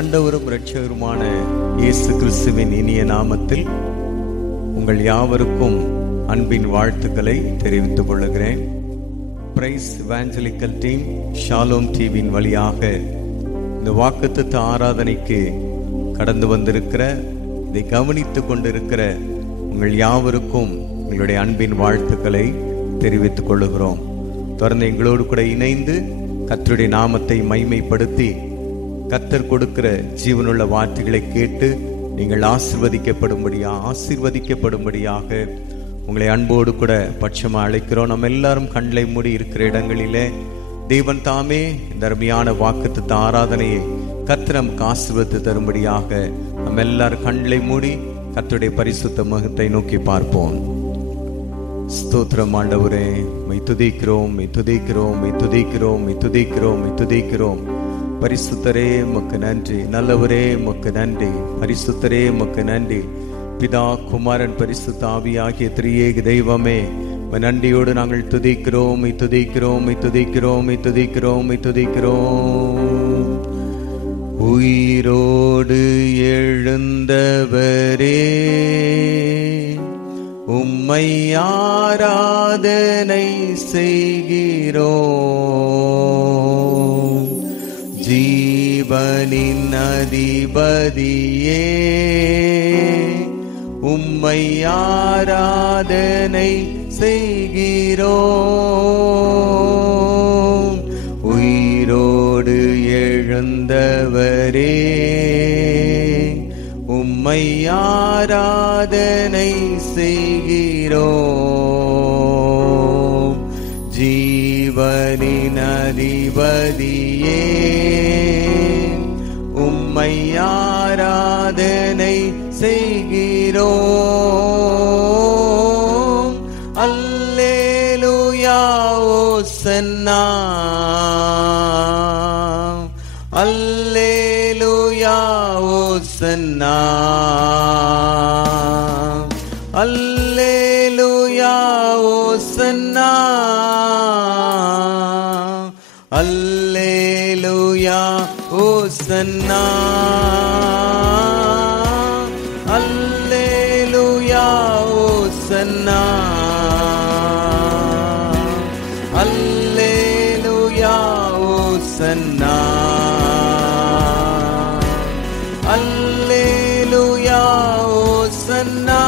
ஆண்டவரும் இரட்சகருமான இயேசு கிறிஸ்துவின் இனிய நாமத்தில் உங்கள் யாவருக்கும் அன்பின் வாழ்த்துக்களை தெரிவித்துக் கொள்கிறேன். பிரைஸ் இவாஞ்சலிக்கல் டீம் ஷாலோம் டிவியின் வழியாக இந்த வாக்குத்தத்த ஆராதனைக்கு கடந்து வந்திருக்கிற, இதை கவனித்துக் கொண்டிருக்கிற உங்கள் யாவருக்கும் உங்களுடைய அன்பின் வாழ்த்துக்களை தெரிவித்துக் கொள்கிறோம். தொடர்ந்து எங்களோடு கூட இணைந்து கர்த்தருடைய நாமத்தை மகிமைப்படுத்தி கர்த்தர் கொடுக்கிற ஜீவனுள்ள வார்த்தைகளை கேட்டு நீங்கள் ஆசீர்வதிக்கப்படும்படியாக உங்களை அன்போடு கூட பட்சமாக அழைக்கிறோம். நம்ம எல்லாரும் கண்களை மூடி இருக்கிற இடங்களிலே தேவன் தாமே இந்த அருமையான வாக்குத்தத்த ஆராதனையை கர்த்தர் நமக்கு ஆசீர்வதித்து தரும்படியாக நம்ம எல்லாரும் கண்களை மூடி கர்த்தருடைய பரிசுத்த முகத்தை நோக்கி பார்ப்போம். ஸ்தோத்திரம் ஆண்டவரே, மை துதிக்கிறோம், மை துதிக்கிறோம், மை துதிக்கிறோம், மை துதிக்கிறோம், மை துதிக்கிறோம். பரிசுத்தரே உமக்கு நன்றி, நல்லவரே உமக்கு நன்றி, பரிசுத்தரே உமக்கு நன்றி. பிதா குமாரன் பரிசுத்த ஆவியாகிய திரியேக தெய்வமே, நன்றியோடு நாங்கள் துதிக்கிறோம், மை துதிக்கிறோம், மை துதிக்கிறோம், மை துதிக்கிறோம், மை துதிக்கிறோம். உயிரோடு எழுந்தவரே, உம்மை ஆராதனை செய்கிறோம். ஜீவனின் அதிபதியே, உம்மை ஆராதனை செய்கிறோம். உயிரோடு எழுந்தவரே, உம்மை ஆராதனை செய்கிறோம். ஜீவனின் அதிபதியே, உம்மை ஆராதனை செய்கிறோம். அல்லேலூயா ஓசன்னா, அல்லேலூயா ஓசன்னா, அல்லேலூயா ஓசன்னா, அல்லேலூயா ஓசன்னா, அல்லேலூயா ஓசன்னா, அல்லேலூயா ஓசன்னா, அல்லேலூயா ஓசன்னா,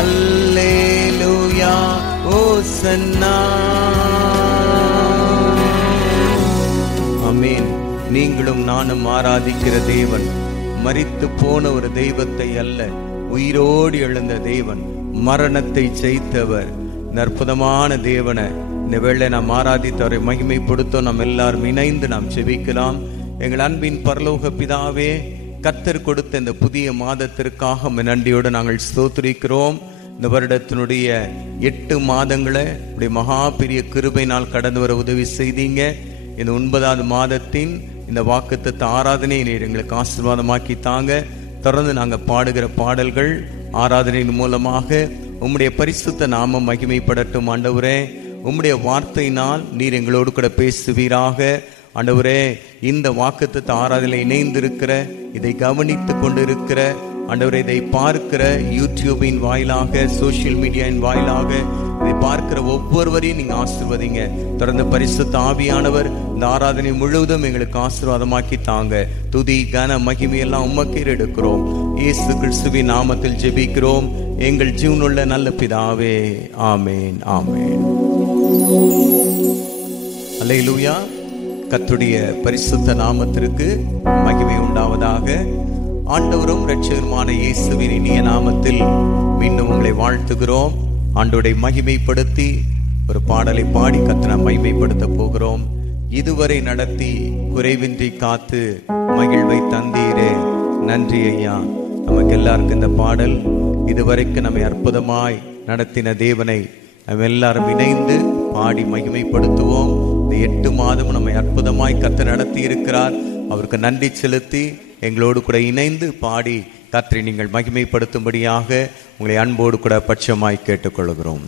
அல்லேலூயா ஓசன்னா. ஆமென். நீங்களும் நானும் ஆராதிக்கிற தேவன் மரித்து போன ஒரு தெய்வத்தை அல்ல, உயிரோடு எழுந்த தேவன், மரணத்தை ஜெயித்தவர், அற்புதமான தேவனை இந்த வேளை நாம் ஆராதித்தவரை மகிமைப்படுத்த நாம் எல்லாரும் இணைந்து நாம் ஜெபிக்கலாம். எங்கள் அன்பின் பரலோக பிதாவே, கர்த்தர் கொடுத்த இந்த புதிய மாதத்திற்காக நன்றியோடு நாங்கள் ஸ்தோத்திரிக்கிறோம். இந்த வருடத்தினுடைய 8 மாதங்களை இப்படி மகா பெரிய கிருபையினால் கடந்து வர உதவி செய்தீங்க. இந்த 9வது மாதத்தின் இந்த வாக்குத்தத்த ஆராதனை நீர் எங்களுக்கு ஆசீர்வாதமாக்கி தாங்க. தொடர்ந்து நாங்கள் பாடுகிற பாடல்கள் ஆராதனையின் மூலமாக உம்முடைய பரிசுத்த நாமம் மகிமைப்படட்டும். ஆண்டவரே, உம்முடைய வார்த்தையினால் நீர் எங்களோடு கூட பேசுவீராக. ஆண்டவரே, இந்த வாக்குத்தத்த ஆராதனை இணைந்திருக்கிற, இதை கவனித்து கொண்டிருக்கிற ஆண்டவரே, இதை பார்க்கிற யூடியூபின் வாயிலாக, சோசியல் மீடியாவின் வாயிலாக இதை பார்க்கிற ஒவ்வொருவரையும் நீங்க ஆசீர்வதிங்க. தொடர்ந்து பரிசுத்த ஆவியானவர் இந்த ஆராதனை முழுவதும் எங்களுக்கு ஆசீர்வாதமாக்கி தாங்க. துதி கன மகிமையெல்லாம் உமக்கே எடுக்கிறோம். இயேசு கிறிஸ்துவின் நாமத்தில் ஜெபிக்கிறோம் எங்கள் ஜீவனுள்ள நல்ல பிதாவே, ஆமேன், ஆமேன். அல்லேலூயா. கர்த்தருடைய பரிசுத்த நாமத்திற்கு மகிமை உண்டாவதாக. ஆண்டவரும் இரட்சகருமான இயேசுவின் இனிய நாமத்தில் மீண்டும் உங்களை வாழ்த்துகிறோம். ஆண்டவரை மகிமைப்படுத்தி ஒரு பாடலை பாடி கர்த்தரை மகிமைப்படுத்த போகிறோம். இதுவரை நடத்தி குறைவின்றி காத்து மகிழ்வை தந்தீரே, நன்றி ஐயா. நமக்கு எல்லாருக்கும் இந்த பாடல், இதுவரைக்கும் நம்மை அற்புதமாய் நடத்தின தேவனை நம்ம எல்லாரும் இணைந்து பாடி மகிமைப்படுத்துவோம். இந்த 8 மாதம் நம்மை அற்புதமாய் கர்த்தர் நடத்தி இருக்கிறார். அவருக்கு நன்றி செலுத்தி எங்களோடு கூட இணைந்து பாடி கர்த்தரை நீங்கள் மகிமைப்படுத்தும்படியாக உங்களை அன்போடு கூட பட்சமாய் கேட்டுக்கொள்கிறோம்.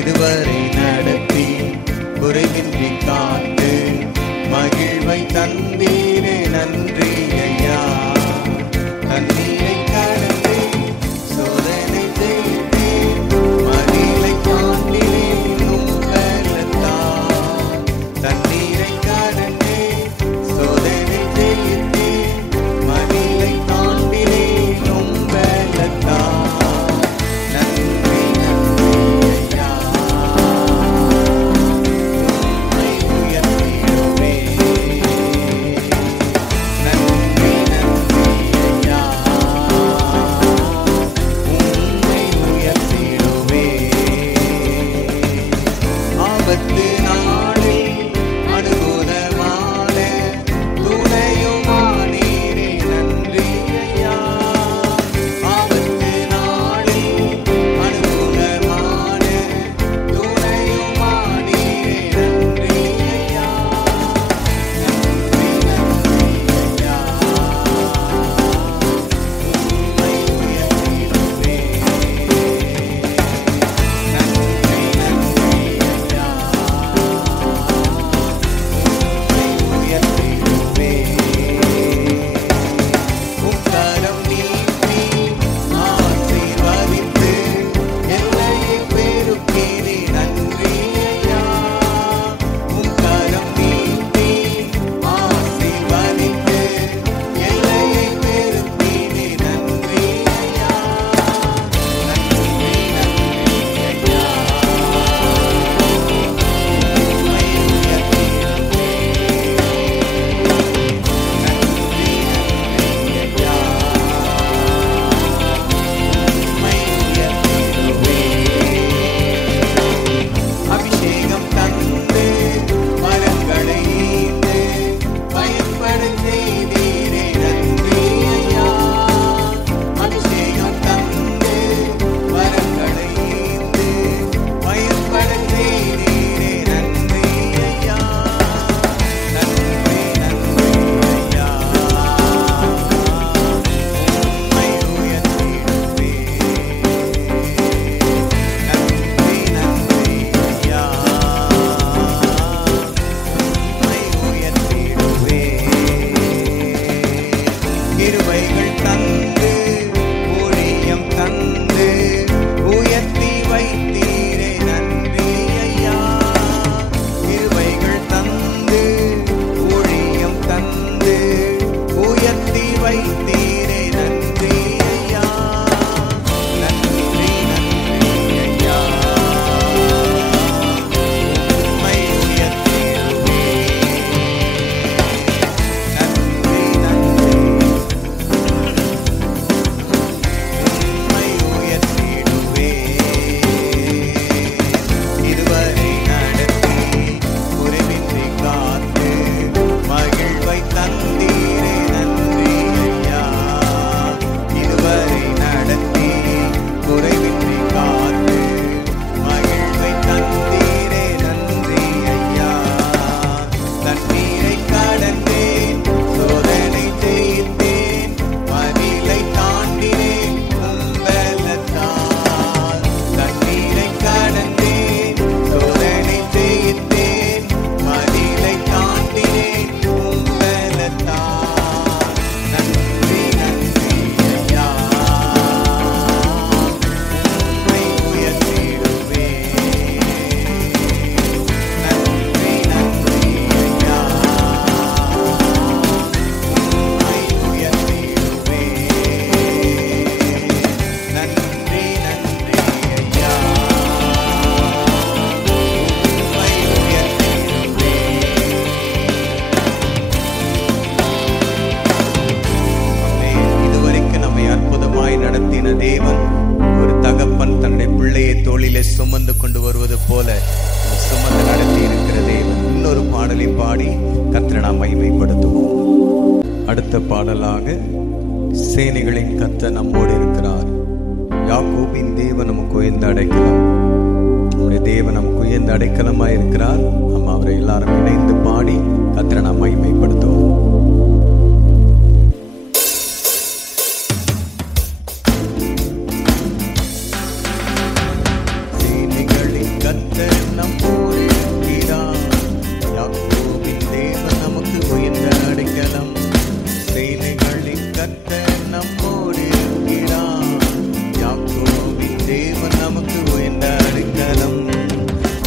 இதுவரை நடத்தி குறைவின்றி காத்து மகிழ்வை தந்தீரே நன்றி ஐயா. தண்ணீரை கடந்து சோதனை செய்தே மகிழை காண்கிறேன் உங்களத்தான். தண்ணீரை கடந்து சோதனை செய்தே மகிழை காண்கிறேன் உங்களத்தான். நன்றி நன்றி ஐயா. உம்மை உயர்த்திடுவேன். நன்றி நன்றி ஐயா. உம்மை உயர்த்திடுவேன். ஆபத்து நாளில் அனுகூலமான துணையுமானீரே நன்றி ஐயா. ஆபத்து நாளில் அனுகூலமான துணையுமானீரே நன்றி ஐயா. நன்றி நன்றி ஐயா. உம்மை உயர்த்திடுவேன். நன்றி நன்றி ஐயா. உம்மை உயர்த்திடுவேன். உக்கரம் நீட்டி ஆசீர்வதித்து எல்லையை பெருக்கினே நன்றி ஐயா. உக்கரம் நீட்டி ஆசீர்வதித்து எல்லையை பெருக்கினே நன்றி ஐயா. நன்றி நன்றி ஐயா. உம்மை உயர்த்திடுவேன். நன்றி நன்றி ஐயா. உம்மை உயர்த்திடுவேன். அபிஷேகம் தந்து மரங்களை ஈந்து பயன்படச் செய்தீரே நன்றி ஐயா. அபிஷேகம் தந்து மரங்களை ஈந்து பயன்படச் செய்தீரே நன்றி ஐயா. நன்றி நன்றி ஐயா. உம்மை உயர்த்திடுவேன். நன்றி நன்றி ஐயா. உம்மை உயர்த்திடுவேன். கிருபைகள் தந்து ஊழியம் தந்து உயர்த்தி வைத்தீரே நன்றி ஐயா. கிருபைகள் தந்து ஊழியம் தந்து உயர்த்தி வைத்தீரே நன்றி ஐயா. நன்றி நன்றி ஐயா. உம்மை உயர்த்திடுவேன். நன்றி நன்றி. உம்மை உயர்த்திடுவேன். இதுவரை நடத்தி குறைவின்றி காத்து மகிழ்வை தந்தீரே நன்றி ஐயா. இதுவரை நடத்தி குறைவின்றி காத்து மகிழ்வை தந்தீரே நன்றி ஐயா. தண்ணீரை கடந்தேன் சோதனை ஜெயித்தேன் மதிலை தாண்டினேன் உங்களத்தான். தண்ணீரை கடந்தேன் சோதனை ஜெயித்தேன் மதிலை தாண்டினேன் உங்களத்தான். நன்றி நன்றி ஐயா. உம்மை உயர்த்திடுவேன். நன்றி நன்றி ஐயா. உம்மை உயர்த்திடுவேன். நன்றி நன்றி ஐயா. உம்மை உயர்த்திடுவேன். இதுவரைக்கும் நம்மை அற்புதமாய் நடத்தின தேவன் ஒரு தகப்பன் தன்னுடைய பிள்ளையை தோளிலே சுமந்து கொண்டு வருவது போல சுமந்து நடத்தி இருக்கிற தேவன். இன்னொரு பாடலை பாடி கர்த்தரை நாம் மகிமைப்படுத்துவோம். அடுத்த பாடலாக சேனைகளின் கர்த்தர் நம்மோடு இருக்கிறார். யாக்கோபின் தேவன் நமக்கு உயர்ந்த அடைக்கலம். நம்முடைய தேவன் நமக்கு உயர்ந்த அடைக்கலமாய் இருக்கிறார். நம்ம அவரை எல்லாரும் இணைந்து பாடி கர்த்தரை நாம் மகிமைப்படுத்துவோம். சேனைகளின் கர்த்தர் நம்மோடு இருக்கிறார். யாக்கோபின் தேவன் நமக்கு உயர்ந்த அடைக்கலம். சேனைகளின் கர்த்தர் நம்மோடு இருக்கிறார். யாக்கோபின் தேவன் நமக்கு உயர்ந்த அடைக்கலம்.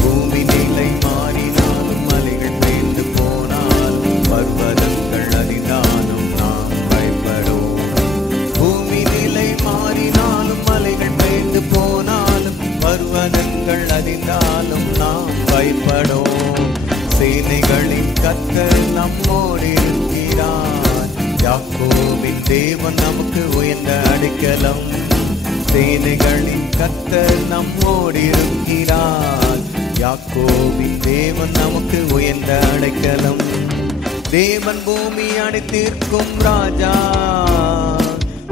பூமி நிலை மாறினாலும் மலைகள் பெயர்ந்து போனாலும் பர்வதங்கள் அறிந்தாலும் நாம் பயப்படோம். பூமி நிலை மாறினாலும் மலைகள் பெயர்ந்து போனாலும் பர்வதங்கள் அறிந்தாலும் நாம் பயப்படோம். சேனைகளின் கர்த்தர் நம்மோடு இருக்கிறார். யாக்கோபின் தேவன் நமக்கு உயர்ந்த அடைக்கலம். சேனைகளின் கர்த்தர் நம்மோடு இருக்கிறார். யாக்கோபின் தேவன் நமக்கு உயர்ந்த அடைக்கலம். தேவன் பூமி அடைத்திருக்கும் ராஜா,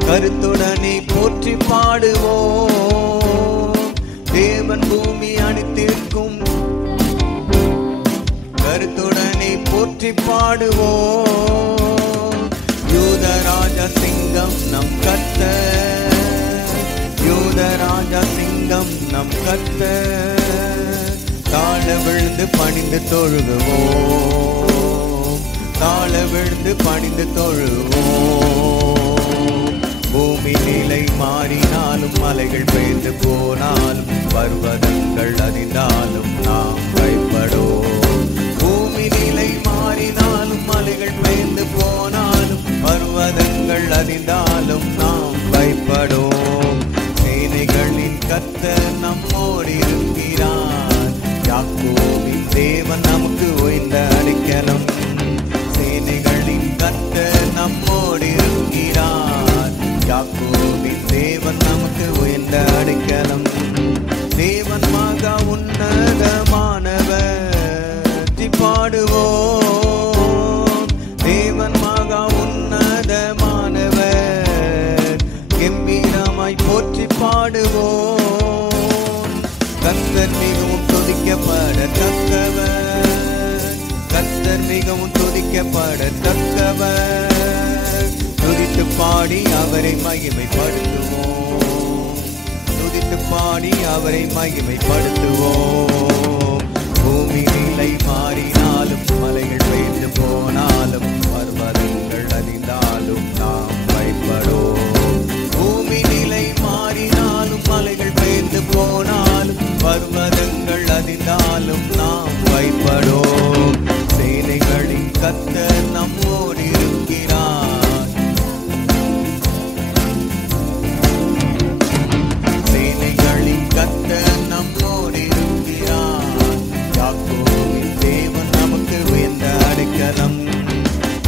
கருத்துடனே போற்றி பாடுவோம். தேவன் பூமி அடைத்திருக்கும் கருத்துடனே போற்றி பாடுவோம். யூதராஜா சிங்கம் நம் கர்த்தர், யூதராஜா சிங்கம் நம் கர்த்தர். தாழ விழுந்து பணிந்து தொழுகுவோம், தாழ விழுந்து பணிந்து தொழுவோம். பூமி நிலை மாறினாலும் மலைகள் பெயர்ந்து போனாலும் பர்வதங்கள் அறிந்தாலும் நாம் பயப்படோம். பூமி நிலை மாறினாலும் மலைகள் பெயர்ந்து போனாலும் பர்வதங்கள் அறிந்தாலும் நாம் பயப்படோம். சேனைகளின் கர்த்தர் நம்மோடு இருக்கிறார். யாக்கோபின் தேவன் நமக்கு உயர்ந்த அடைக்கலம். சேனைகளின் கர்த்தர் நம்மோடு இருக்கிறார். யாக்கோபின் தேவன் நமக்கு உயர்ந்த அடைக்கலம். தேவன் மகா உன்னதமானவர் பாடுவோம். தேவன் மகா உன்னதமானவர் கம்பீரமாய் போற்றி பாடுவோம். கர்த்தர் மிகவும் துதிக்கப்படத்தக்கவர், கர்த்தர் மிகவும் துதிக்கப்படத்தக்கவர். துதித்து பாடி அவரை மகிமைப்படுத்துவோம், துதித்து பாடி அவரை மகிமைப்படுத்துவோம். பூமி நிலை மாறினாலும் மலைகள் பெயர்ந்து போனாலும் பர்வதங்கள் அறிந்தாலும் நாம் பயப்படோம். பூமி நிலை மாறினாலும் மலைகள் பெயர்ந்து போனாலும் பர்வதங்கள் அறிந்தாலும் நாம் பயப்படோம். சேனைகளின் கர்த்தர் நம்மோடு இருக்கிறார். சேனைகளின் கர்த்தர் நம்மோடு இருக்கிறார். யாக்கோபின் தேவன் நமக்கு உயர்ந்த அடைக்கலம்.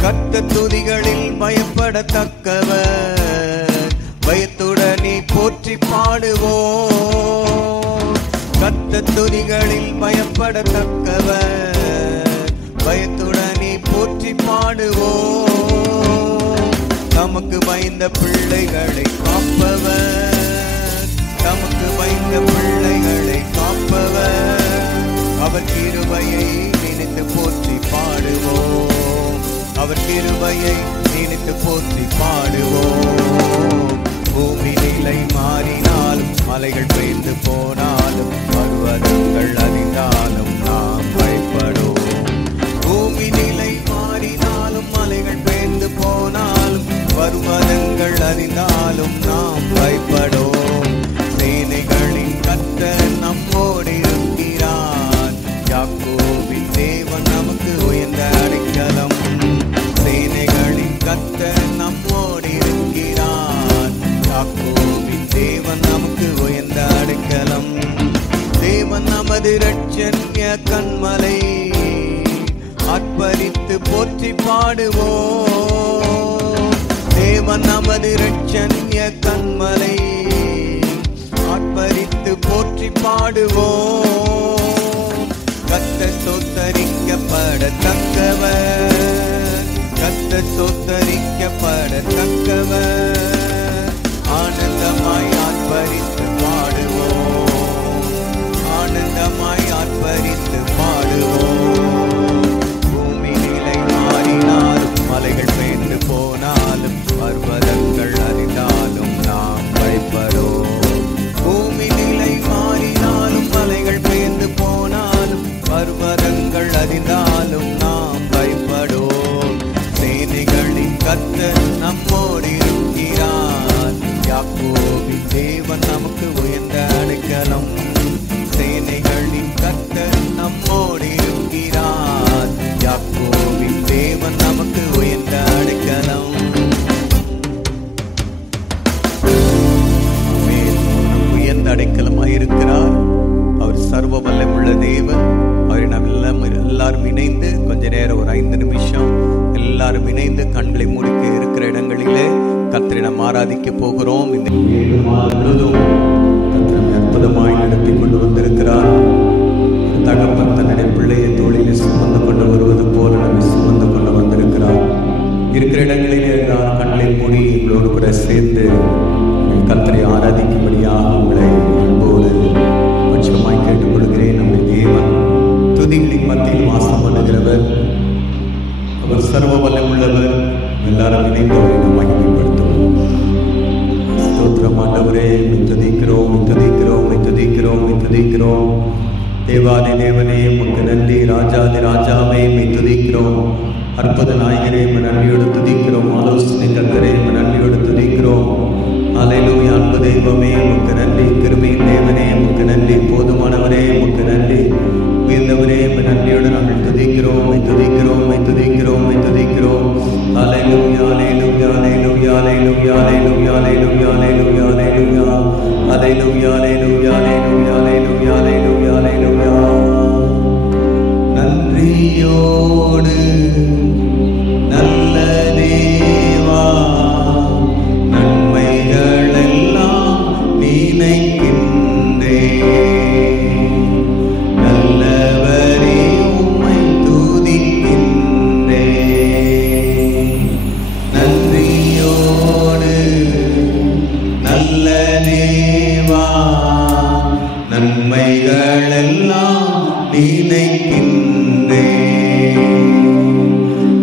கர்த்தர் துதிகளில் பயப்படத்தக்கவர், பயத்துடனே போற்றி பாடுவோம். கர்த்தர் துதிகளில் பயப்படத்தக்கவர், பயத்துடனே போற்றி பாடுவோம். தமக்கு பயந்த பிள்ளைகளை காப்பவர், தமக்கு பயந்த பிள்ளைகளை காப்பவர். அவர் கிருபையை நினைத்து போற்றி பாடுவோம், அவர் கிருபையை நினைத்து போற்றி பாடுவோம். பூமி நிலை மாறினாலும் மலைகள் பெயர்ந்து போனாலும் பர்வதங்கள் அறிந்தாலும் நாம் பயப்படோம். பூமி நிலை மாறினாலும் மலைகள் பெயர்ந்து போனாலும் பர்வதங்கள் அறிந்தாலும் நாம் பயப்படோம். சேனைகளின் கர்த்தர் நம்மோடு இருக்கிறார். யாக்கோபின் தேவன் நமக்கு உயர்ந்த அடைக்கலம். சேனைகளின் கர்த்தர் நம்மோடு இருக்கிறார். யாக்கோபின் தேவன் நமக்கு உயர்ந்த அடைக்கலம். தேவன் நமது இரட்சண்ய கன்மலை, ஆர்ப்பரித்து போற்றி பாடுவோம். தேவன் நமது இரட்சண்ய கன்மலை, ஆர்ப்பரித்து போற்றி பாடுவோம். கர்த்தர் ஸ்தோத்தரிக்கப்படத்தக்கவர், கர்த்தர் ஸ்தோத்தரிக்கப்படத்தக்கவர். ஆனந்தமாய் ஆர்ப்பரித்து பாடுவோம், ஆனந்தமாய் ஆர்ப்பரித்து பாடுவோம். பூமி நிலை மாறினாலும் மலைகள் பெயர்ந்து போனாலும் பர்வதங்கள் அறிந்தாலும் நாம் பயப்படோம். பூமி நிலை மாறினாலும் மலைகள் பெயர்ந்து வல்லமுள்ள தேவன். அவரை நாம் எல்லாரும் இணைந்து கொஞ்ச நேரம் ஒரு 5 நிமிஷம் எல்லாரும் இணைந்து கண்களை மூடிக்க இருக்கிற இடங்களிலே கர்த்தரை நாம் ஆராதிக்க போகிறோம். இந்த 7 மாதம் முழுவதும் கர்த்தரை அற்புதமாய் நடத்தி கொண்டு வந்திருக்கிறார். தகப்பன் தன்னுடைய பிள்ளையை தோளிலே சுமந்து கொண்டு வருவது போல நம்மை சுமந்து கொண்டு வந்திருக்கிறார். இருக்கிற இடங்களிலே எல்லாம் கண்களை மூடி எங்களோடு கூட சேர்ந்து கர்த்தரை ஆராதிக்கும்படியாக உங்களை அன்போடு பட்சமாய் கேட்டுக்கொள்கிறேன். நம்முடைய தேவன் துதிகளின் மத்தியில் வாசம் பண்ணுகிறவர், அவர் சர்வ வல்லமுள்ளவர். எல்லாரும் இணைந்து அவரை மகிமைப்படுத்துவோம். ஸ்தோத்திரம் ஆண்டவரே, துதிக்கிறோம் துதிக்கிறோம் துதிக்கிறோம் துதிக்கிறோம். தேவாதி தேவனே உமக்கு நன்றி. ராஜாதி ராஜாவே துதிக்கிறோம். அற்புத நாயகரே நன்றியோடு துதிக்கிறோம். ஆலோசனை கர்த்தரே நன்றியோடு துதிக்கிறோம். அல்லேலூயா. அன்பு தெய்வமே உமக்கு நன்றி. கிருபையின் தேவனே உமக்கு நன்றி. போதுமானவரே உமக்கு நன்றி. உயர்ந்தவரே நன்றியோடு நாங்கள் துதிக்கிறோம் துதிக்கிறோம் துதிக்கிறோம் துதிக்கிறோம். அல்லேலூயா அல்லேலூயா அல்லேலூயா அல்லேலூயா அல்லேலூயா அல்லேலூயா அல்லேலூயா அல்லேலூயா அல்லேலூயா அல்லேலூயா அல்லேலூயா அல்லேலூயா அல்லேலூயா அல்லேலூயா. நன்றியோடு நல்ல தேவா நன்மைகளெல்லாம் நினைக்கின்றேன். நல்லவரே உம்மை துதிக்கின்றேன். நன்றியோடு நல்ல தேவா நன்மைகளெல்லாம் நினைக்கின்றேன்.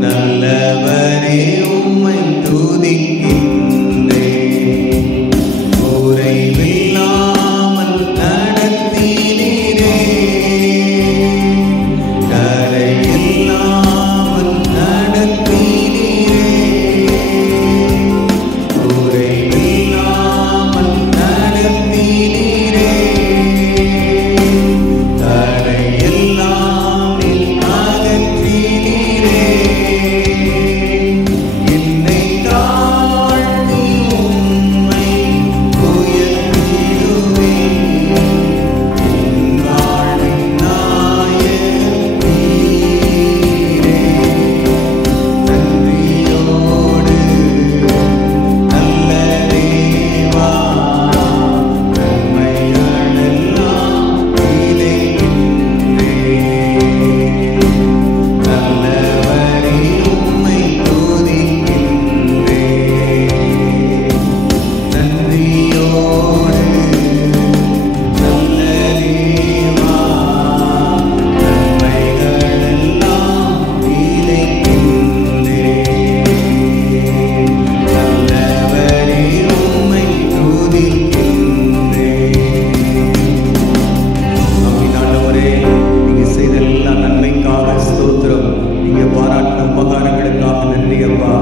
நல்லவரே உம்மை துதிக்கின்றேன். குறைவில்லாமல் நடத்தினீரே, கரையில்லாமல் நடத்தினீரே. குறைவில்லாமல் நடத்தினீரே, கரையில்லாமல் அகற்றினீரே. என்னை தாழ்த்தி உம்மை உயர்த்திடுவேன். என் வாழ்வின் நாயகன் நீரே. நன்றியோடு நல்ல தேவா நன்மைகளெல்லாம் நினைக்கின்றேன். நல்லவரே உம்மை துதிக்கின்றேன். நன்றியோடு நல்ல தேவா நன்மைகளெல்லாம் நினைக்கின்றேன். நல்லவரே உம்மை துதிக்கின்றேன். ஆண்டவரே, நீங்க செய்த எல்லா நன்மைக்காக ஸ்தோத்திரம். நீங்க பாராட்டின உபகாரங்களுக்காக நன்றி அப்பா.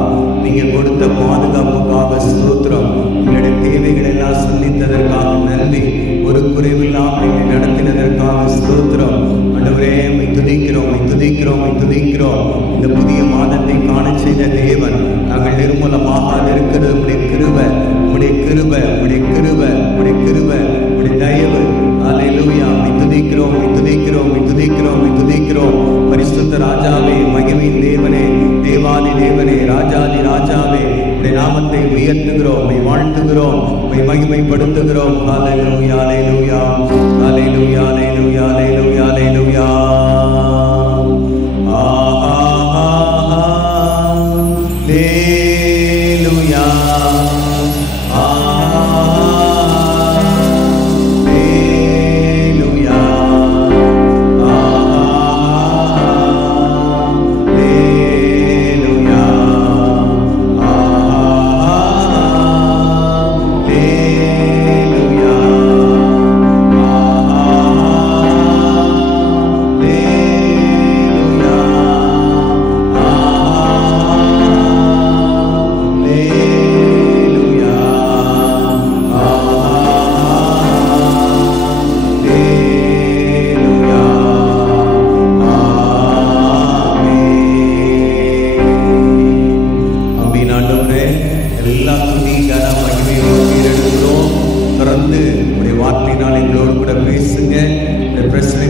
நீங்க கொடுத்த பாதுகாப்புக்காக ஸ்தோத்திரம். எங்களுடைய தேவைகள் எல்லாம் சந்தித்ததற்காக நன்றி. ஒரு குறைவில்லாமல் நீங்க நடத்தினதற்காக ஸ்தோத்திரம். ஆண்டவரே, உம்மை துதிக்கிறோம் துதிக்கிறோம் துதிக்கிறோம். இந்த புதிய மாதத்தை காண செய்த தேவன், நாங்கள் நிர்மூலமாக இருக்கிறது உம்முடைய கிருபை, உம்முடைய கிருபை, உம்முடைய கிருபை, உம்முடைய கிருபை, உம்முடைய தயவு. அல்லேலூயா. துதிக்கிறோம் துதிக்கிறோம் துதிக்கிறோம் துதிக்கிறோம். பரிசுத்த ராஜாவே, மகிமையின் தேவனே, தேவாதி தேவனே, ராஜாதி ராஜாவே, உம்முடைய நாமத்தை உயர்த்துகிறோம், உம்மை வாழ்த்துகிறோம், உம்மை மகிமைப்படுத்துகிறோம். அல்லேலூயா அல்லேலூயா அல்லேலூயா அல்லேலூயா அல்லேலூயா அல்லேலூயா. அல்லேலூயா Hallelujah.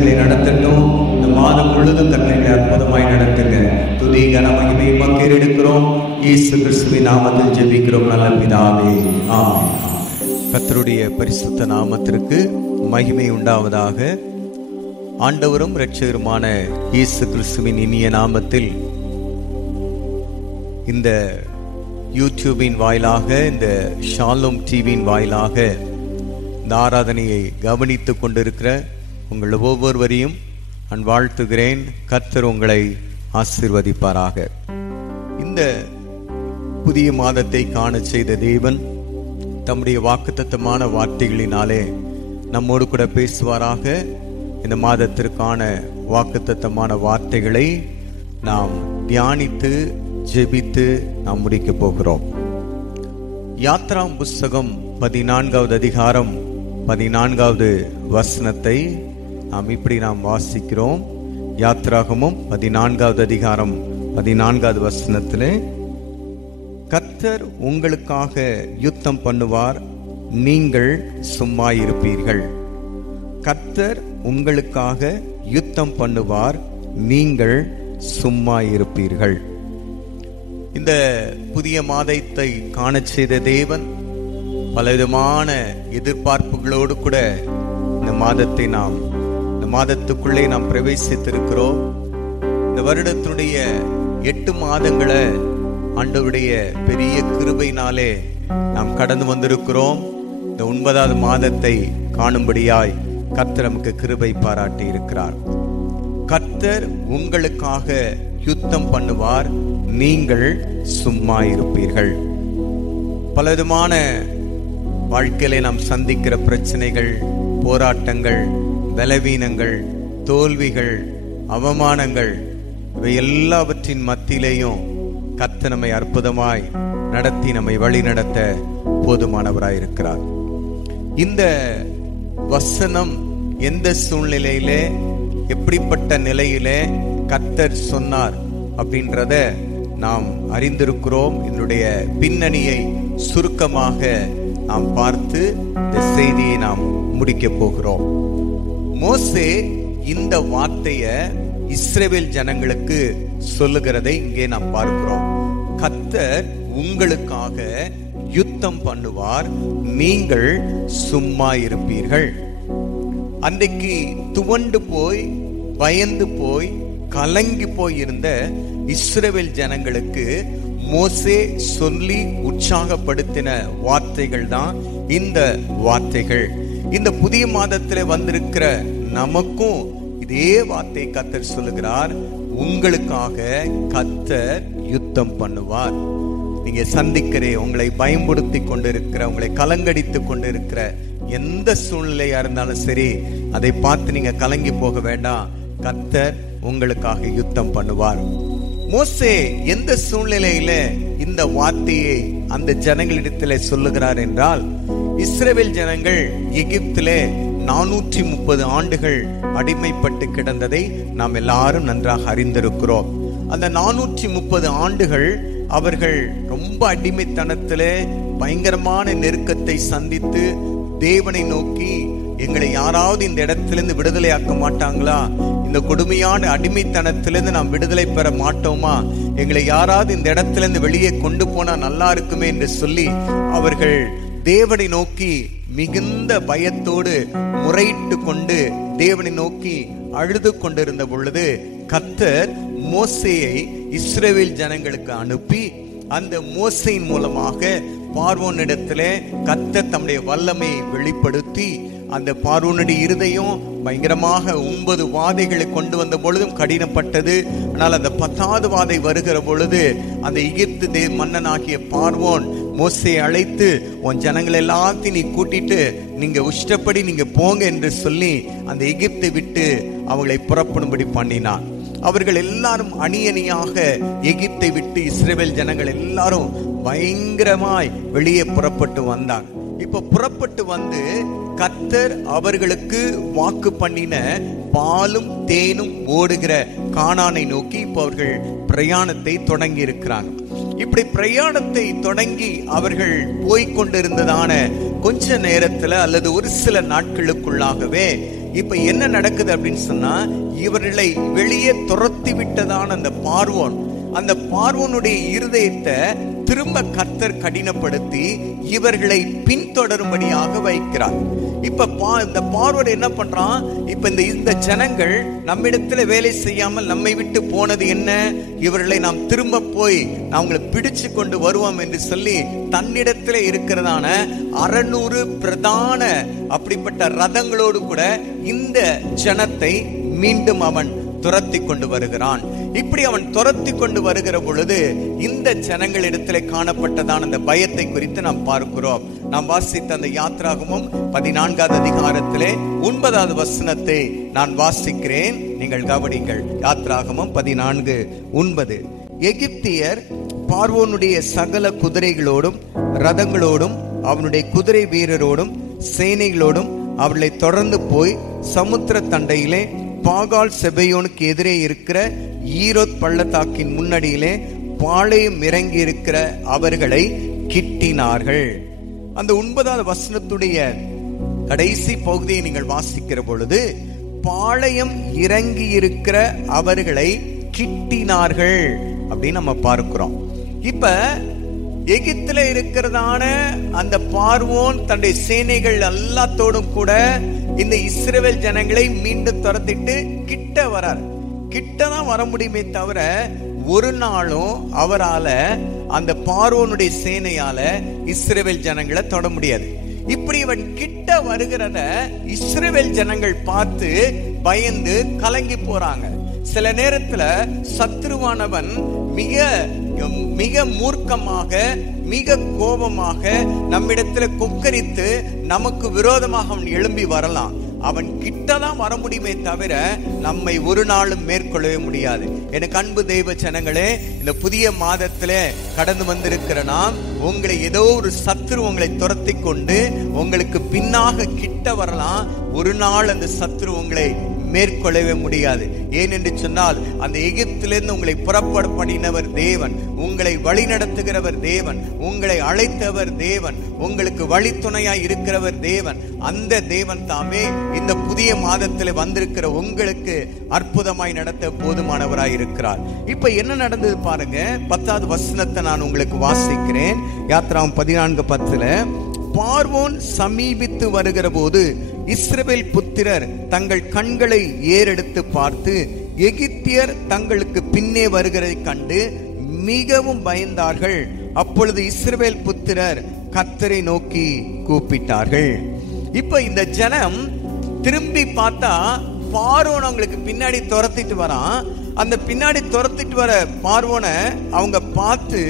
எங்களை நடத்தட்டும். இந்த மாதம் முழுதும் கர்த்தரை அற்புதமாய் நடத்துங்க. துதி கன மகிமை மக்கள் எடுக்கிறோம். இயேசு கிறிஸ்துவின் நாமத்தில் ஜெபிக்கிறோம் நல்ல பிதாவே, ஆமென். கர்த்தருடைய பரிசுத்த நாமத்திற்கு மகிமை உண்டாவதாக. ஆண்டவரும் இரட்சகருமான இயேசு கிறிஸ்துவின் இனிய நாமத்தில் இந்த யூடியூபின் வாயிலாக, இந்த ஷாலோம் டிவியின் வாயிலாக இந்த ஆராதனையை கவனித்துக் கொண்டிருக்கிற உங்கள் ஒவ்வொருவரையும் நான் வாழ்த்துகிறேன். கர்த்தர் உங்களை ஆசீர்வதிப்பாராக. இந்த புதிய மாதத்தை காண செய்த தேவன் தம்முடைய வாக்குத்தத்தமான வார்த்தைகளினாலே நம்மோடு கூட பேசுவாராக. இந்த மாதத்திற்கான வாக்குத்தத்தமான வார்த்தைகளை நாம் தியானித்து ஜெபித்து நாம் முடிக்க போகிறோம். யாத்ராம் புஸ்தகம் 14வது அதிகாரம் 14வது வசனத்தை நாம் வாசிக்கிறோம். யாத்ராகமும் 14வது அதிகாரம் 14வது வசனத்திலே, கர்த்தர் உங்களுக்காக யுத்தம் பண்ணுவார், நீங்கள் சும்மா இருப்பீர்கள். கர்த்தர் உங்களுக்காக யுத்தம் பண்ணுவார், நீங்கள் சும்மா இருப்பீர்கள். இந்த புதிய மாதத்தை காண செய்த தேவன் பலவிதமான எதிர்பார்ப்புகளோடு கூட இந்த மாதத்துக்குள்ளே நாம் பிரவேசித்திருக்கிறோம். இந்த வருடத்தினுடைய 8 மாதங்களை ஆண்டவருடைய பெரிய கிருபையினாலே நாம் கடந்து வந்திருக்கிறோம். இந்த 9வது மாதத்தை காணும்படியாய் கர்த்தர் நமக்கு கிருபை பாராட்டி இருக்கிறார். கர்த்தர் உங்களுக்காக யுத்தம் பண்ணுவார், நீங்கள் சும்மா இருப்பீர்கள். பலவிதமான வாழ்க்கையிலே நாம் சந்திக்கிற பிரச்சனைகள், போராட்டங்கள், பலவீனங்கள், தோல்விகள், அவமானங்கள், இவை எல்லாவற்றின் மத்தியிலேயும் கர்த்தர் நம்மை அற்புதமாய் நடத்தி நம்மை வழி நடத்த போதுமானவராயிருக்கிறார். இந்த வசனம் எந்த சூழ்நிலையிலே, எப்படிப்பட்ட நிலையிலே கர்த்தர் சொன்னார் அப்படின்றத நாம் அறிந்திருக்கிறோம். என்னுடைய பின்னணியை சுருக்கமாக நாம் பார்த்து இந்த செய்தியை நாம் முடிக்க போகிறோம். மோசே இந்த வார்த்தையை இஸ்ரவேல் ஜனங்களுக்கு சொல்லுகிறதை இங்கே நாம் பார்க்கிறோம். கர்த்தர் உங்களுக்காக யுத்தம் பண்ணுவார், நீங்கள் சும்மா இருப்பீர்கள். அன்றைக்கு துவண்டு போய், பயந்து போய், கலங்கி போய் இருந்த இஸ்ரவேல் ஜனங்களுக்கு மோசே சொல்லி உற்சாகப்படுத்தின வார்த்தைகள் தான் இந்த வார்த்தைகள். இந்த புதிய மாதத்திலே வந்திருக்கிற நமக்கும் இதே வார்த்தை கர்த்தர் சொல்லுகிறார், உங்களுக்காக கர்த்தர் யுத்தம் பண்ணுவார். நீங்க சந்திக்கிற, உங்களை பயன்படுத்தி கொண்டிருக்கிற, உங்களை கலங்கடித்து கொண்டிருக்கிற எந்த சூழ்நிலையா இருந்தாலும் சரி, அதை பார்த்து நீங்க கலங்கி போக வேண்டாம். கர்த்தர் உங்களுக்காக யுத்தம் பண்ணுவார். மோசே எந்த சூழ்நிலையில இந்த வார்த்தையை அந்த ஜனங்களிடத்திலே சொல்லுகிறார் என்றால், இஸ்ரவேல் ஜனங்கள் எகிப்திலே 430 ஆண்டுகள் அடிமைப்பட்டு கிடந்ததை நாம் எல்லாரும் நன்றாக அறிந்திருக்கிறோம். அந்த 430 ஆண்டுகள் அவர்கள் ரொம்ப அடிமைத்தனத்திலே பயங்கரமான நெருக்கத்தை சந்தித்து தேவனை நோக்கி, எங்களை யாராவது இந்த இடத்திலிருந்து விடுதலையாக்க மாட்டாங்களா? இந்த கொடுமையான அடிமைத்தனத்திலிருந்து நாம் விடுதலை பெற மாட்டோமா? எங்களை யாராவது இந்த இடத்திலிருந்து வெளியே கொண்டு போனா நல்லா இருக்குமே என்று சொல்லி அவர்கள் தேவனை நோக்கி மிகுந்த பயத்தோடு முறையிட்டு கொண்டு தேவனை நோக்கி அழுது கொண்டிருந்த பொழுது, கர்த்தர் மோசேயை இஸ்ரவேல் ஜனங்களுக்கு அனுப்பி, அந்த மோசேயின் மூலமாக பார்வோனிடத்திலே கர்த்தர் தம்முடைய வல்லமையை வெளிப்படுத்தி, அந்த பார்வோனுடைய இருதயம் பயங்கரமாக 9 வாதைகளை கொண்டு வந்த பொழுதும் கடினப்பட்டது. ஆனால் அந்த 10வது வாதை வருகிற பொழுது அந்த எகிப்து மன்னனாகிய பார்வோன் மோசேயை அழைத்து, உன் ஜனங்கள் எல்லாத்தையும் நீ கூட்டிட்டு நீங்க இஷ்டப்படி நீங்க போங்க என்று சொல்லி அந்த எகிப்தை விட்டு அவங்களை புறப்படும்படி பண்ணினான். அவர்கள் எல்லாரும் அணி அணியாக எகிப்தை விட்டு இஸ்ரவேல் ஜனங்கள் எல்லாரும் பயங்கரமாய் வெளியே புறப்பட்டு வந்தாங்க. இப்ப புறப்பட்டு வந்து கர்த்தர் அவர்களுக்கு வாக்கு பண்ணின பாலும் தேனும் ஓடுகிற கானானை நோக்கி இப்ப அவர்கள் பிரயாணத்தை தொடங்கி இருக்கிறாங்க. இப்படி பிரயாணத்தை தொடங்கி அவர்கள் போய்கொண்டிருந்ததான கொஞ்ச நேரத்துல அல்லது ஒரு சில நாட்களுக்குள்ளாகவே இப்ப என்ன நடக்குது அப்படின்னு சொன்னா, இவர்களை வெளியே துரத்தி விட்டதான அந்த பார்வோனுடைய இருதயத்தை திரும்ப கர்த்தர் கடினப்படுத்தி இவர்களை பின்தொடரும்படியாக வைக்கிறார். இப்ப இந்த பார்வோன் என்ன பண்றான்? இப்ப இந்த ஜனங்கள் நம்மிடத்துல வேலை செய்யாமல் நம்மை விட்டு போனது என்ன? இவர்களை நாம் திரும்ப போய் அவங்களை பிடிச்சு கொண்டு வருவோம் என்று சொல்லி தன்னிடத்துல இருக்கிறதான 600 பிரதான அப்படிப்பட்ட ரதங்களோடு கூட இந்த ஜனத்தை மீண்டும் அவன் துரத்தி கொண்டு வருகிறான். இப்படி அவன் துரத்தி கொண்டு வருகிற பொழுது இந்த ஜனங்களிடத்திலே காணப்பட்டதான அந்த பயத்தை குறித்து நாம் பார்க்கிறோம். நாம் வாசித்த அந்த யாத்ராகமம் 14வது அதிகாரத்திலே 9வது வசனத்தை நான் வாசிக்கிறேன், நீங்கள் கவனிங்கள். யாத்ராகமம் 14:9. எகிப்தியர் பார்வோனுடைய சகல குதிரைகளோடும் ரதங்களோடும் அவனுடைய குதிரை வீரரோடும் சேனைகளோடும் அவர்களை தொடர்ந்து போய் சமுத்திர தண்டையிலே பாகால் செபயோனுக்கு எதிரே இருக்கிற ஈரோத் பள்ளத்தாக்கின் முன்னடியிலே பாளையம் இறங்கி இருக்கிற அவர்களை கிட்டினார்கள். அந்த 9வது வசனத்துடைய கடைசி பகுதியை நீங்கள் வாசிக்கிற பொழுது பாளையம் இறங்கி இருக்கிற அவர்களை கிட்டினார்கள் அப்படின்னு நம்ம பார்க்கிறோம். இப்ப எகிப்துல இருக்கிறதான அந்த பார்வோன் தன்னுடைய சேனைகள் எல்லாத்தோடும் கூட இந்த இஸ்ரவேல் ஜனங்களை மீண்டும் துரத்திட்டு கிட்ட வரார். கிட்டதான் வர முடியுமே தவிர ஒரு நாளும் அவரால அந்த பார்வோனுடைய சேனையால இஸ்ரவேல் ஜனங்களை தொட முடியாது. இப்படி இவன் கிட்ட வருகிறத இஸ்ரவேல் ஜனங்கள் பார்த்து பயந்து கலங்கி போறாங்க. சில நேரத்துல சத்ருவானவன் மிக மூர்க்கமாக மிக கோபமாக நம்மிடத்துல கொக்கரித்து நமக்கு விரோதமாக அவன் எழும்பி வரலாம். அவன் கிட்டதான் வர முடியுமே தவிர நம்மை ஒரு நாளும் மேற்கொள்ளவே முடியாது. எனக்கு அன்பு தெய்வ ஜனங்களே, இந்த புதிய மாதத்துல கடந்து வந்திருக்கிற நாம், உங்களை ஏதோ ஒரு சத்துரு உங்களை துரத்தி கொண்டு உங்களுக்கு பின்னாக கிட்ட வரலாம். ஒரு நாள் அந்த சத்துரு உங்களை மேற்கொள்ளவே முடியாது. ஏனென்று சொன்னால் அந்த எகிப்திலிருந்து உங்களை புறப்பட பண்ணினவர் தேவன், உங்களை வழி நடத்துகிறவர் தேவன், உங்களை அழைத்தவர் தேவன், உங்களுக்கு வழித்துணையாய் இருக்கிறவர் தேவன். அந்த தேவன் தாமே இந்த புதிய மாதத்தில் வந்திருக்கிற உங்களுக்கு அற்புதமாய் நடத்த போதுமானவராய் இருக்கிறார். இப்ப என்ன நடந்தது பாருங்க. 10வது வசனத்தை நான் உங்களுக்கு வாசிக்கிறேன். யாத்ராகமம் 14:10. பார்வோன் சமீபித்து வருகிற போது இஸ்ரவேல் புத்திரர் தங்கள் கண்களை ஏறெடுத்து பார்த்து எகிப்தியர் தங்களுக்கு பின்னே வருகிறதை கண்டு மிகவும் பயந்தார்கள். அப்பொழுது இஸ்ரவேல் புத்திரர் கர்த்தரை நோக்கி கூப்பிட்டார்கள். இப்ப இந்த ஜனம் திரும்பி பார்த்தா பார்வோன் அவங்களுக்கு பின்னாடி துரத்திட்டு வரான். அந்த பின்னாடி துரத்திட்டு வர பார்வோனை அவங்க பார்த்து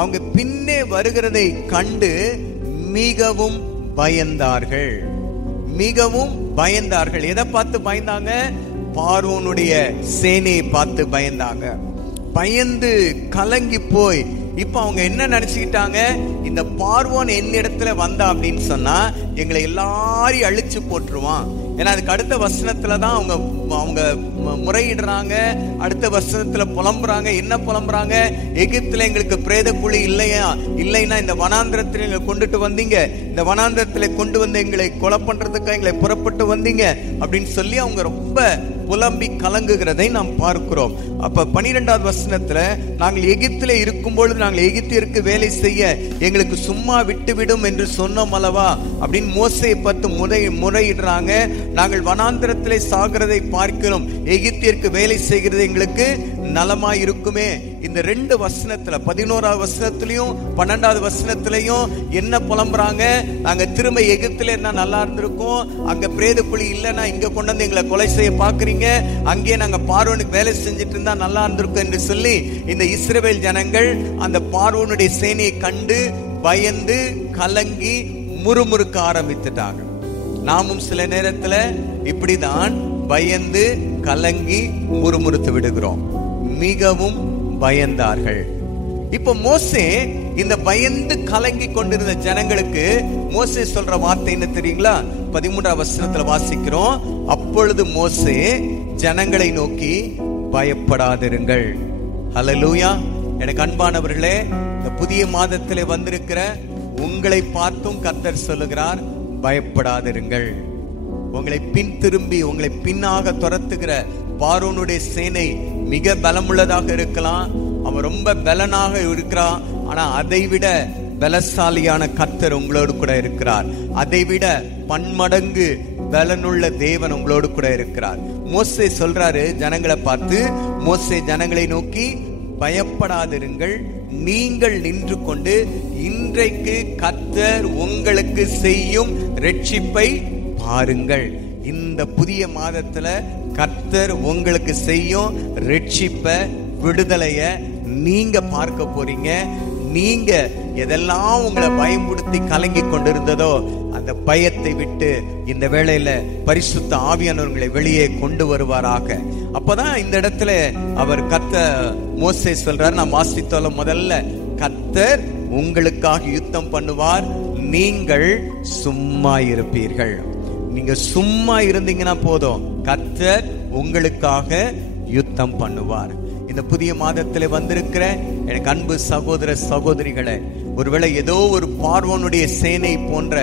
அவங்க பின்னே வருகிறதை கண்டு மிகவும் பயந்தார்கள். மிகவும் பயந்தார்கள். எதை பார்த்து பயந்தாங்க? பார்வோனுடைய சேனையை பார்த்து பயந்தாங்க. பயந்து கலங்கி போய் இப்ப அவங்க என்ன நினைச்சுக்கிட்டாங்க? இந்த பார்வோன் என்னிடத்துல வந்தா அப்படின்னு சொன்னா எங்களை எல்லாரையும் அழிச்சு போட்டுருவான். ஏன்னா அதுக்கு அடுத்த வசனத்துலதான் அவங்க முறையிடுறாங்க. அடுத்த வசனத்துல புலம்புறாங்க. என்ன புலம்புறாங்க? எகிப்துல எங்களுக்கு பிரேத குழி இல்லைன்னா இந்த வனாந்திரத்துல எங்களை கொண்டுட்டு வந்தீங்க, இந்த வனாந்திரத்துல கொண்டு வந்து எங்களை கொலை பண்றதுக்காக எங்களை புறப்பட்டு வந்தீங்க அப்படின்னு சொல்லி அவங்க ரொம்ப புலம்பி கலங்குகிறதை நாம் பார்க்கிறோம். அப்ப 12வது வசனத்துல நாங்கள் எகிப்திலே இருக்கும் பொழுது நாங்கள் எகிப்தியருக்கு வேலை செய்ய எங்களுக்கு சும்மா விட்டுவிடும் என்று சொன்னோம் அல்லவா அப்படின்னு மோசேயை பார்த்து முறையிடுறாங்க. நாங்கள் வனாந்திரத்திலே சாகிறதை பார்க்கிறோம், எகிப்தியருக்கு வேலை செய்கிறது எங்களுக்கு நலமாய் இருக்குமே. இந்த 2 வசனத்துல 11வது வசனத்திலையும் 12வது வசனத்திலையும் என்ன புலம்புறாங்க? நாங்க திரும்ப எகிப்தில இருந்தா நல்லா இருந்திருக்கும், அங்க பிரேத குழி இல்லைன்னா இங்க கொண்டு வந்து எங்களை கொலை செய்ய பாக்குறீங்க, அங்கே நாங்க பார்வோனுக்கு வேலை செஞ்சுட்டு இருந்தா நல்லா இருந்திருக்கும் என்று சொல்லி இந்த இஸ்ரவேல் ஜனங்கள் அந்த பார்வோனுடைய சேனையை கண்டு பயந்து கலங்கி முறுமுறுக்க ஆரம்பித்துட்டாங்க. நாமும் சில நேரத்துல இப்படிதான் பயந்து கலங்கி முறுமுறுத்து விடுகிறோம். மிகவும் பயந்தார்கள். இப்ப மோசே இந்த பயந்து கலங்கி கொண்டிருந்த ஜனங்களுக்கு மோசே சொல்ற வார்த்தை என்ன தெரியுங்களா? 13வது வசனத்துல வாசிக்கிறோம். அப்பொழுது மோசே ஜனங்களை நோக்கி பயப்படாதிருங்கள். ஹல்லேலூயா. எனக்கு அன்பானவர்களே, இந்த புதிய மாதத்திலே வந்திருக்கிற உங்களை பார்த்தும் கர்த்தர் சொல்லுகிறார், பயப்படாதிருங்கள். உங்களை பின் திரும்பி உங்களை பின்னாக துரத்துகிற பார்வோனுடைய சேனை மிக பலமுள்ளதாக இருக்கலாம், அவன் ரொம்ப பலனாக இருக்கிறான். ஆனா அதை விட பலசாலியான கர்த்தர் உங்களோடு கூட இருக்கிறார். அதை விட பன்மடங்கு பலனுள்ள தேவன் உங்களோடு கூட இருக்கிறார். மோசே சொல்றாரு ஜனங்களை பார்த்து, மோசே ஜனங்களை நோக்கி, பயப்படாதிருங்கள், நீங்கள் நின்று கொண்டு இன்றைக்கு கர்த்தர் உங்களுக்கு செய்யும் ரட்சிப்பை பாருங்கள். இந்த புதிய மாதத்துல கர்த்தர் உங்களுக்கு செய்யும் ரட்சிப்பை, விடுதலைய நீங்க பார்க்க போறீங்க. நீங்க எதெல்லாம் உங்களை பயமுறுத்தி கலங்கி கொண்டிருந்ததோ அந்த பயத்தை விட்டு இந்த வேளையில பரிசுத்த ஆவியானவர்களை வெளியே கொண்டு வருவாராக. அப்பதான் இந்த இடத்துல அவர் மோசே சொல்றார், நான் வாசித்தோம் முதல்ல, கர்த்தர் உங்களுக்காக யுத்தம் பண்ணுவார், நீங்கள் சும்மா இருப்பீர்கள். நீங்க சும்மா இருந்தீங்கன்னா போதும், கர்த்தர் உங்களுக்காக யுத்தம் பண்ணுவார். இந்த புதிய மாதத்துல வந்திருக்கிற எனக்கு அன்பு சகோதர சகோதரிகளை, ஒருவேளை ஏதோ ஒரு பார்வோனுடைய சேனை போன்ற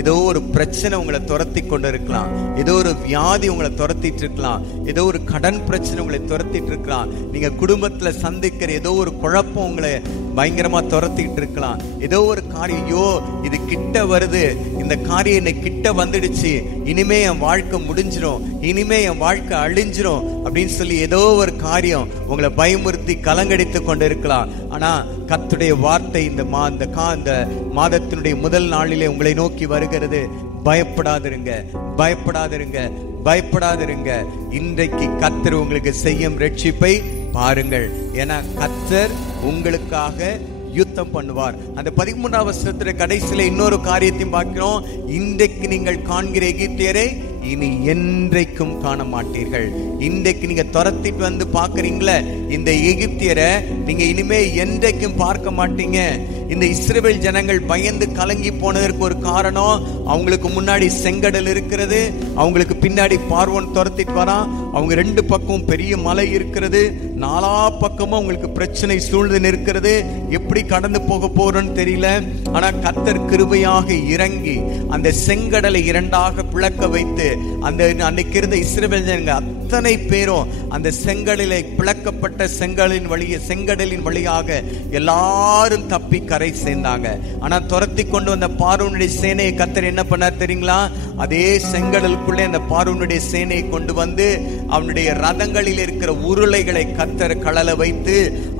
ஏதோ ஒரு பிரச்சனை உங்களை துரத்தி கொண்டு இருக்கலாம், ஏதோ ஒரு வியாதி உங்களை துரத்திட்டு இருக்கலாம், ஏதோ ஒரு கடன் பிரச்சனை உங்களை துரத்திட்டு இருக்கலாம், நீங்க குடும்பத்துல சந்திக்கிற ஏதோ ஒரு குழப்பம் உங்களை பயங்கரமா துரத்திட்டு இருக்கலாம், ஏதோ ஒரு காரியம் இது கிட்ட வருது, இந்த காரியம் என்னை கிட்ட வந்துடுச்சு, இனிமே என் வாழ்க்கை முடிஞ்சிரும், இனிமே என் வாழ்க்கை அழிஞ்சிரும் அப்படின்னு சொல்லி ஏதோ ஒரு காரியம் உங்களை பயமுறுத்தி கலங்கடித்து கொண்டு இருக்கலாம். ஆனா கர்த்தருடைய வார்த்தை இந்த மாதத்தினுடைய முதல் நாளிலே உங்களை நோக்கி வருகிறது. பயப்படாதிருங்க, பயப்படாதிருங்க, பயப்படாதிருங்க. இன்றைக்கு கர்த்தர் உங்களுக்கு செய்யும் ரட்சிப்பை பாருங்கள். ஏன்னா கர்த்தர் உங்களுக்காக யுத்தம் பண்ணுவார். அந்த 13ஆம் வசனத்துல கடைசியில இன்னொரு காரியத்தையும் பார்க்கிறோம். இன்றைக்கு நீங்கள் காண்கிற எகிப்தியரை இனி என்றைக்கும் காண மாட்டீர்கள். இன்றைக்கு நீங்க துரத்திட்டு வந்து பாக்குறீங்களே இந்த எகிப்தியரை, நீங்க இனிமே என்றைக்கும் பார்க்க மாட்டீங்க. இந்த இஸ்ரவேல் ஜனங்கள் பயந்து கலங்கி போனதற்கு ஒரு காரணம், அவங்களுக்கு முன்னாடி செங்கடல் இருக்கிறது, அவங்களுக்கு பின்னாடி பார்வோன் துரத்திட்டு வரான், அவங்க ரெண்டு பக்கம் பெரிய மலை இருக்கிறது, நாலா பக்கமும் உங்களுக்கு பிரச்சனை சூழ்ந்து நிற்கிறது, எப்படி கடந்து போக போறோன்னு தெரியல. ஆனா கர்த்தர் கிருபையாக இறங்கி அந்த செங்கடலை இரண்டாக பிளக்க வைத்து அன்னைக்கு இருந்த இஸ்ரவேல் ஜனங்கள் அத்தனை பேரும் அந்த செங்கடலை பிளக்கப்பட்ட செங்கடலின் வழியாக எல்லாரும் தப்பி கரை சேர்ந்தாங்க. ஆனா துரத்தி கொண்டு வந்த பார்வோனுடைய சேனையை கர்த்தர் என்ன பண்ணார் தெரியுங்களா? அதே செங்கடலுக்குள்ளே அந்த பார்வோனுடைய சேனையை கொண்டு வந்து அவனுடைய ரதங்களில் இருக்கிற உருளைகளை கர்த்தர் கழல வைத்து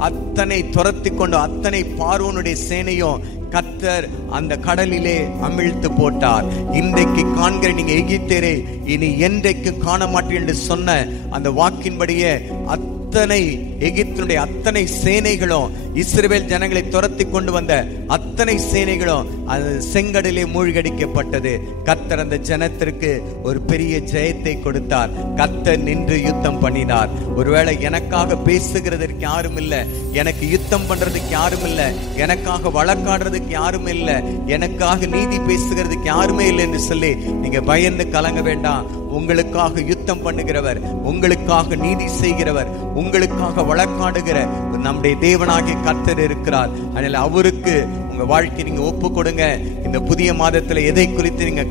அத்தனை துரத்தி கொண்டு அத்தனை பார்வோனுடைய சேனையும் கர்த்தர் அந்த கடலிலே அமிழ்த்து போட்டார். இன்றைக்கு காண்கிற நீங்க எகிப்தியரை இனி என்றைக்கு காண மாட்டீர்கள் என்று சொன்ன அந்த வாக்கின்படியே அத்தனை எகிப்தினுடைய அத்தனை சேனைகளும் இஸ்ரவேல் ஜனங்களை துரத்தி கொண்டு வந்த அத்தனை சேனைகளும் அந்த செங்கடலே மூழ்கடிக்கப்பட்டது. கர்த்தர் அந்த ஜனத்திற்கு ஒரு பெரிய ஜெயத்தை கொடுத்தார். கர்த்தர் நின்று யுத்தம் பண்ணினார். ஒருவேளை எனக்காக பேசுகிறதற்கு யாரும் இல்லை, எனக்கு யுத்தம் பண்றதுக்கு யாரும் இல்லை, எனக்காக வழக்காடுறதுக்கு யாரும் இல்லை, எனக்காக நீதி பேசுகிறதுக்கு யாருமே இல்லை என்று சொல்லி நீங்க பயந்து கலங்க வேண்டாம். உங்களுக்காக யுத்தம் பண்ணுகிறவர், உங்களுக்காக நீதி செய்கிறவர், உங்களுக்காக வழக்காடுகிற நம்முடைய தேவனாகிய கர்த்தர் இருக்கிறார். அதனால அவருக்கு உங்க வாழ்க்கை நீங்க ஒப்பு கொடுங்க. இந்த புதிய மாதத்துல எதை குறித்து நீங்க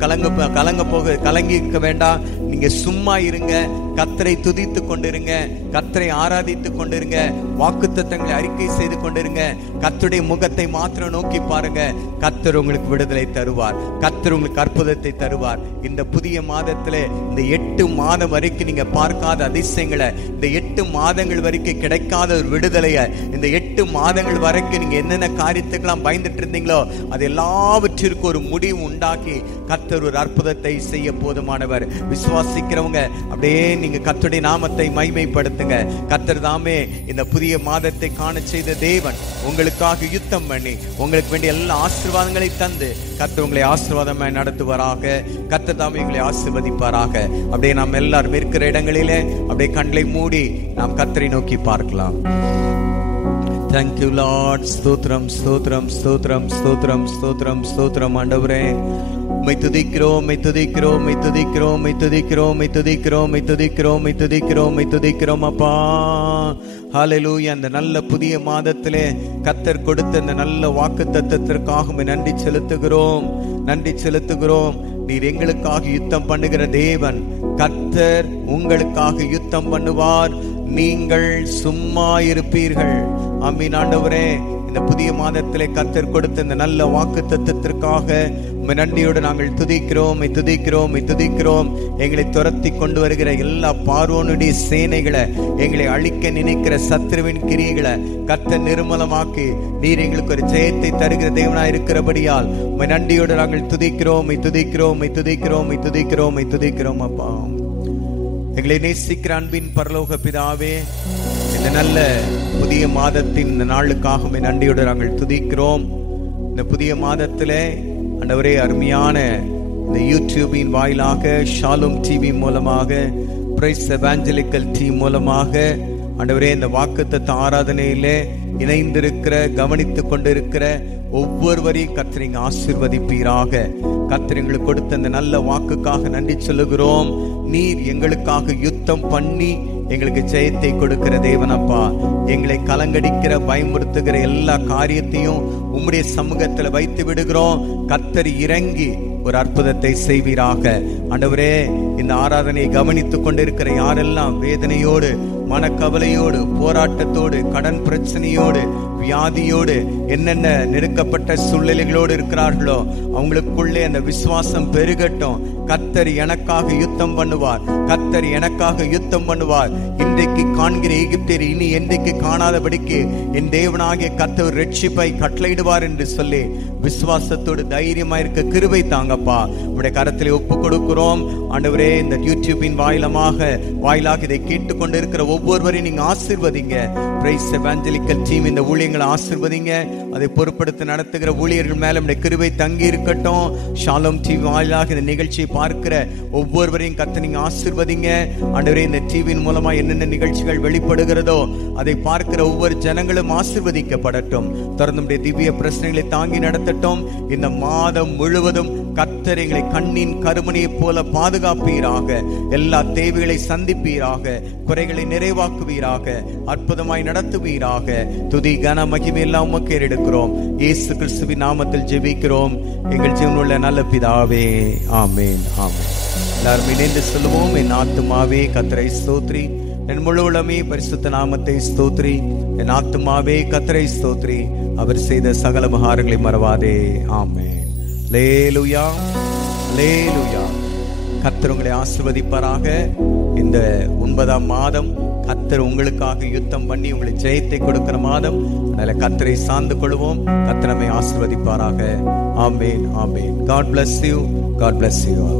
கலங்கிக்க வேண்டாம். நீங்க சும்மா இருங்க, கர்த்தரை துதித்து கொண்டிருங்க, கர்த்தரை ஆராதித்து கொண்டிருங்க, வாக்குத்தத்தங்களை அறிக்கை செய்து கொண்டிருங்க, கர்த்தருடைய முகத்தை மாத்திரம் நோக்கி பாருங்க. கர்த்தர் உங்களுக்கு விடுதலை தருவார், கர்த்தர் உங்களுக்கு அற்புதத்தை தருவார். இந்த புதிய மாதத்துல இந்த 8 மாதம் வரைக்கும் நீங்க பார்க்காத அதிசயங்களை, இந்த 8 மாதங்கள் வரைக்கும் கிடைக்காத ஒரு விடுதலைய, இந்த 8 மாதங்கள் வரைக்கும் நீங்க என்னென்ன காரியத்துக்கெல்லாம் பயந்துட்டு இருந்தீங்களோ அது எல்லாவற்றிற்கும் ஒரு முடிவு உண்டாக்கி கர்த்தர் ஒரு அற்புதத்தை செய்ய போதுமானவர். விசுவாசிக்கிறவங்க அப்படியே நீங்க கர்த்தருடைய நாமத்தை மகிமைப்படுத்துங்க. கர்த்தர் தாமே இந்த புதிய மாதத்தை காண செய்த தேவன் உங்களுக்காக யுத்தம் பண்ணி உங்களுக்கு வேண்டிய எல்லா ஆசீர்வாதங்களை தந்து கர்த்தர் உங்களை ஆசீர்வாதமாய் நடத்துவாராக. கர்த்தர் தாமே உங்களை ஆசீர்வதிப்பாராக. அப்படியே நாம் எல்லாரும் இருக்கிற இடங்களிலே அப்படியே கண்களை மூடி நாம் கர்த்தரை நோக்கி பார்க்கலாம். Thank you Lord. ஸ்தோத்திரம் ஸ்தோத்திரம் ஸ்தோத்திரம் ஸ்தோத்திரம் ஸ்தோத்திரம் ஸ்தோத்திரம் ஆண்டவரே, மை துதிக்கிறோம் மை துதிக்கிறோம் மை துதிக்கிறோம் மை துதிக்கிறோம் மை துதிக்கிறோம் மை துதிக்கிறோம் மை துதிக்கிறோம் மை துதிக்கிறோம் அப்பா. ஹல்லேலூயா. அந்த நல்ல புதிய மாதத்திலே கர்த்தர் கொடுத்த அந்த நல்ல வாக்குத்தத்தத்திற்காக நன்றி செலுத்துகிறோம், நன்றி செலுத்துகிறோம். நீர் எங்களுக்காக யுத்தம் பண்ணுகிற தேவன். கர்த்தர் உங்களுக்காக யுத்தம் பண்ணுவார், நீங்கள் சும்மா இருப்பீர்கள். ஆமீன். ஆண்டவரே, இந்த புதிய மாதத்திலே கர்த்தர் கொடுத்த இந்த நல்ல வாக்கு தத்தத்திற்காக நன்றியோடு நாங்கள் துதிக்கிறோம் துதிக்கிறோம் துதிக்கிறோம். எங்களை துரத்தி கொண்டு வருகிற எல்லா பார்வோனுடைய சேனைகளை, எங்களை அழிக்க நினைக்கிற சத்ருவின் கிரியைகளை கர்த்தர் நிர்மலமாக்கி நீர் எங்களுக்கு ஒரு ஜெயத்தை தருகிற தேவனாய் இருக்கிறபடியால் நன்றியோடு நாங்கள் துதிக்கிறோம் துதிக்கிறோம் துதிக்கிறோம் துதிக்கிறோம் துதிக்கிறோம். அப்பா, எங்களை நேசிக்கிற அன்பின் பரலோக பிதாவே, இந்த நல்ல புதிய மாதத்தின் இந்த நாளுக்காக நன்றியோடு நாங்கள் துதிக்கிறோம். இந்த புதிய மாதத்திலே ஆண்டவரே, அருமையான இந்த யூடியூபின் வாயிலாக, ஷாலும் டிவி மூலமாக, பிரைஸ் எவாஞ்சலிக்கல் டீம் மூலமாக ஆண்டவரே, இந்த வாக்குத்தத்த ஆராதனையிலே இணைந்திருக்கிற, கவனித்துக் கொண்டிருக்கிற ஒவ்வொருவரையும் கர்த்தர் நீங்க ஆசீர்வதிப்பீராக. கர்த்தர் எங்களுக்கு கொடுத்த அந்த நல்ல வாக்குக்காக நன்றி சொல்லுகிறோம். நீர் எங்களுக்காக யுத்தம் பண்ணி எங்களுக்கு ஜெயத்தை கொடுக்கிற தேவனப்பா. எங்களை கலங்கடிக்கிற, பயமுறுத்துகிற எல்லா காரியத்தையும் உம்முடைய சமூகத்தில் வைத்து விடுகிறோம். கர்த்தர் இறங்கி ஒரு அற்புதத்தை செய்வீராக. ஆண்டவரே, இந்த ஆராதனையை கவனித்துக் கொண்டிருக்கிற யாரெல்லாம் வேதனையோடு, மனக்கவலையோடு, போராட்டத்தோடு, கடன் பிரச்சனையோடு, வியாதியோடு, என்னென்ன நெருக்கப்பட்ட சூழ்நிலைகளோடு இருக்கிறார்களோ அவங்களுக்குள்ளே அந்த விசுவாசம் பெருகட்டும். கர்த்தர் எனக்காக யுத்தம் பண்ணுவார், கர்த்தர் எனக்காக யுத்தம் பண்ணுவார். இன்றைக்கு காண்கிற எகிப்தியர் இனி என்றைக்கு காணாதபடிக்கு என் தேவனாகிய கர்த்தர் ரட்சிப்பை கட்டளையிடுவார் என்று சொல்லி விசுவாசத்தோடு தைரியமா இருக்க கிருபை தாங்கப்பா. உடைய கரத்திலே ஒப்பு கொடுக்கிறோம். ஆண்டவரே, இந்த யூடியூபின் வாயிலாக இதை கேட்டுக்கொண்டிருக்கிற ஒவ்வொருவரையும் நீங்க ஆசீர்வதிங்க. பிரைஸ் எவாஞ்சலிக்கல் டீம் இந்த ஊழியங்களை ஆசீர்வதிங்க. அதை பொறுப்படுத்தி நடத்துகிற ஊழியர்கள் மேல உடைய கிருபை தங்கி இருக்கட்டும். ஷாሎም டிவி வாயிலாக இந்த நிகழ்ச்சியை பார்க்கிற ஒவ்வொருவரையும் கர்த்தர் நீங்க ஆசீர்வதிங்க. ஆண்டவரே, இந்த டிவியின் மூலமா என்னென்ன நிகழ்ச்சிகள் வெளிப்படுகிறதோ அதை பார்க்கிற ஒவ்வொரு ஜனங்களும் ஆசீர்வதிக்கப்படட்டும். தொடர்ந்து திவ்ய பிரச்சனைகளை தாங்கி நடத்தட்டும். இந்த மாதம் முழுவதும் கர்த்தர் எங்களை கண்ணின் கருமணியை போல பாதுகாப்பீராக. எல்லா தேவைகளை சந்திப்பீராக, குறைகளை நிறைவாக்குவீராக, அற்புதமாய் நடத்துவீராக. துதி கன மகிமை எல்லாம் உமக்கு ஏறெடுக்கிறோம். இயேசு கிறிஸ்துவின் நாமத்தில் ஜெபிக்கிறோம் எங்கள் ஜீவனுள்ள நல்ல பிதாவே. ஆமென், ஆமென். எல்லாரும் இணைந்து சொல்லுவோம். என் ஆத்துமாவே கர்த்தரை ஸ்தோத்ரி, என் முழு உளமே பரிசுத்த நாமத்தை ஸ்தோத்ரி. என் ஆத்துமாவே கர்த்தரை ஸ்தோத்ரி, அவர் செய்த சகல உபகாரங்களை மறவாதே. ஆமென். அல்லேலூயா, அல்லேலூயா. கர்த்தர் உங்களை ஆசீர்வதிப்பாராக. இந்த 9ஆம் மாதம் கர்த்தர் உங்களுக்காக யுத்தம் பண்ணி உங்களுக்கு ஜெயத்தை கொடுக்கிற மாதம். அதனால கர்த்தரை சார்ந்து கொள்வோம். கர்த்தர் நம்மை ஆசீர்வதிப்பாராக. ஆமென், ஆமென். God bless you. God bless you all.